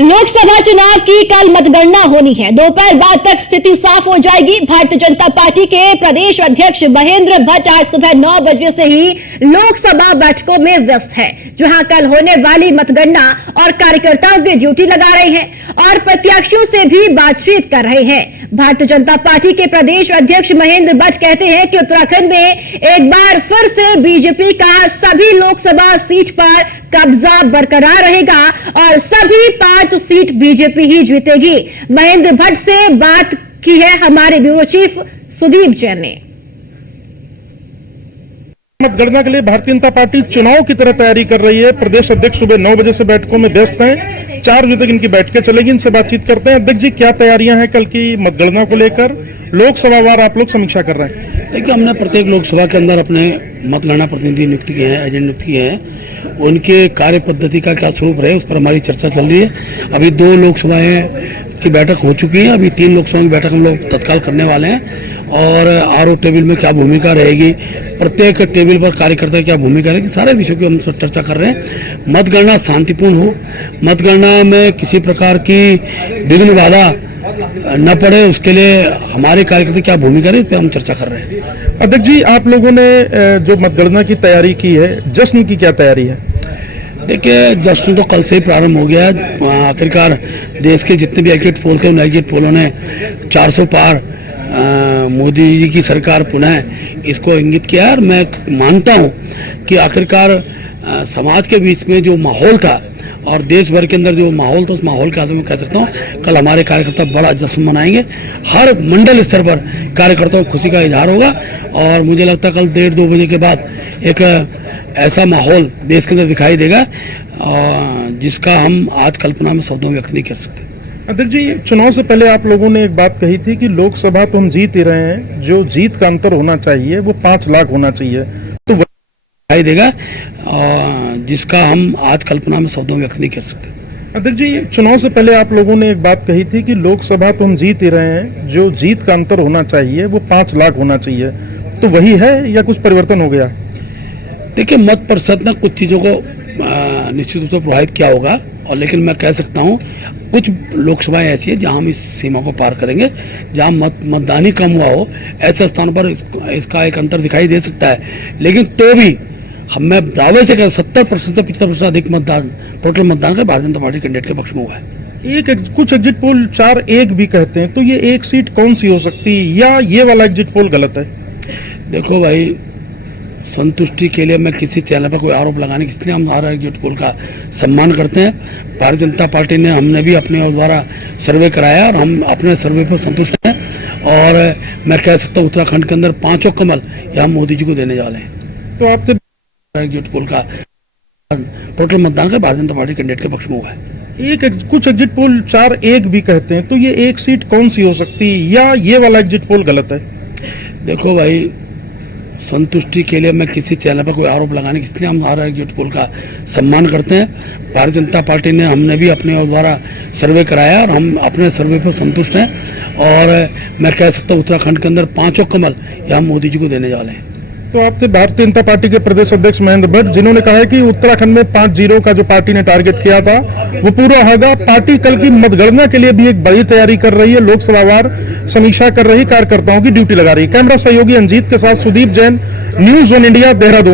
लोकसभा चुनाव की कल मतगणना होनी है। दोपहर बाद तक स्थिति साफ हो जाएगी। भारतीय जनता पार्टी के प्रदेश अध्यक्ष महेंद्र भट्ट आज सुबह 9 बजे से ही लोकसभा बैठकों में व्यस्त है, जहां कल होने वाली मतगणना और कार्यकर्ताओं की ड्यूटी लगा रहे हैं और प्रत्याशियों से भी बातचीत कर रहे हैं। भारतीय जनता पार्टी के प्रदेश अध्यक्ष महेंद्र भट्ट कहते हैं कि उत्तराखंड में एक बार फिर से बीजेपी का सभी लोकसभा सीट पर कब्जा बरकरार रहेगा और सभी 5 सीट बीजेपी ही जीतेगी। महेंद्र भट्ट से बात की है हमारे ब्यूरो चीफ सुदीप जैन ने। मतगणना के लिए भारतीय जनता पार्टी चुनाव की तरह तैयारी कर रही है। प्रदेश अध्यक्ष सुबह 9 बजे से बैठकों में व्यस्त हैं। 4 बजे तक इनकी बैठकें चलेगी। इनसे बातचीत करते हैं। अध्यक्ष जी, क्या तैयारियां हैं कल की मतगणना को लेकर? लोकसभा वार आप लोग समीक्षा कर रहे हैं। देखिए, हमने प्रत्येक लोकसभा के अंदर अपने मतगणना प्रतिनिधि नियुक्त किए हैं, एजेंट नियुक्त किए हैं। उनके कार्य पद्धति का क्या स्वरूप रहे उस पर हमारी चर्चा चल रही है। अभी 2 लोकसभाएं की बैठक हो चुकी है। अभी 3 लोकसभा की बैठक हम लोग तत्काल करने वाले हैं और आरओ टेबल में क्या भूमिका रहेगी, प्रत्येक टेबल पर कार्यकर्ता की क्या भूमिका रहेगी, सारे विषयों की हम चर्चा कर रहे हैं। मतगणना शांतिपूर्ण हो, मतगणना में किसी प्रकार की विघ्न बाधा न पड़े, उसके लिए हमारे कार्यकर्ता क्या भूमिका है इस पर हम चर्चा कर रहे हैं। अध्यक्ष जी, आप लोगों ने जो मतगणना की तैयारी की है, जश्न की क्या तैयारी है? देखिए, जश्न तो कल से ही प्रारंभ हो गया है। आखिरकार देश के जितने भी एग्जिट पोल थे उन एग्जिट पोलों ने 400 पार मोदी जी की सरकार पुनः इसको इंगित किया है और मैं मानता हूं कि आखिरकार समाज के बीच में जो माहौल था और देश भर के अंदर जो माहौल था, उस माहौल के आधार में कह सकता हूँ कल हमारे कार्यकर्ता बड़ा जश्न मनाएंगे। हर मंडल स्तर पर कार्यकर्ताओं को खुशी का इजहार होगा और मुझे लगता है कल 1:30-2 बजे के बाद एक ऐसा माहौल देश के अंदर दिखाई देगा जिसका हम आज कल्पना में शब्दों में व्यक्त नहीं कर सकते। अध्यक्ष जी, चुनाव से पहले आप लोगों ने एक बात कही थी कि लोकसभा तो हम जीत ही रहे हैं, जो जीत का अंतर होना चाहिए वो 5 लाख होना चाहिए, तो दिखाई देगा जिसका हम आज कल्पना में शब्दों में व्यक्त नहीं कर सकते। अध्यक्ष जी, चुनाव से पहले आप लोगों ने एक बात कही थी कि लोकसभा तो हम जीत ही रहे हैं, जो जीत का अंतर होना चाहिए वो 5 लाख होना चाहिए, तो वही है या कुछ परिवर्तन हो गया? देखिए, मत प्रतिशत ने कुछ चीज़ों को निश्चित रूप से प्रभावित किया होगा और लेकिन मैं कह सकता हूँ कुछ लोकसभाएं ऐसी है जहां हम इस सीमा को पार करेंगे, जहां मतदान ही कम हुआ हो ऐसे स्थानों पर इसका एक अंतर दिखाई दे सकता है। लेकिन तो भी मैं दावे से 70% से 75% अधिक मतदान, टोटल मतदान का भारतीय जनता पार्टी कैंडिडेट के पक्ष में हुआ है। कुछ एग्जिट पोल 4-1 भी कहते हैं, तो ये एक सीट कौन सी हो सकती है या ये वाला एग्जिट पोल गलत है? देखो भाई, संतुष्टि के लिए मैं किसी चैनल पर कोई आरोप लगाने के इसलिए हम हमारा एग्जिट पोल का सम्मान करते हैं। भारतीय जनता पार्टी ने हमने भी अपने द्वारा सर्वे कराया और हम अपने सर्वे पर संतुष्ट हैं और मैं कह सकता हूँ उत्तराखंड के अंदर 5 कमल यहाँ मोदी जी को देने जा रहे हैं। तो आपके एग्जिट पोल का टोटल मतदान का भारतीय जनता पार्टी कैंडिडेट के पक्ष में हुआ है। कुछ एग्जिट पोल 4-1 भी कहते हैं, तो ये एक सीट कौन सी हो सकती है या ये वाला एग्जिट पोल गलत है? देखो भाई, संतुष्टि के लिए मैं किसी चैनल पर कोई आरोप लगाने के इसलिए हम हमारा एग्जिट पोल का सम्मान करते हैं। भारतीय जनता पार्टी ने हमने भी अपने द्वारा सर्वे कराया और हम अपने सर्वे पर संतुष्ट हैं और मैं कह सकता हूँ उत्तराखंड के अंदर 5 कमल यहाँ मोदी जी को देने जा रहे हैं। तो आपके भारतीय जनता पार्टी के प्रदेश अध्यक्ष महेंद्र भट्ट, जिन्होंने कहा है कि उत्तराखंड में 5-0 का जो पार्टी ने टारगेट किया था वो पूरा होगा। पार्टी कल की मतगणना के लिए भी एक बड़ी तैयारी कर रही है, लोकसभा वार समीक्षा कर रही, कार्यकर्ताओं की ड्यूटी लगा रही है। कैमरा सहयोगी अंजीत के साथ सुदीप जैन, न्यूज़ 1 इंडिया, देहरादून।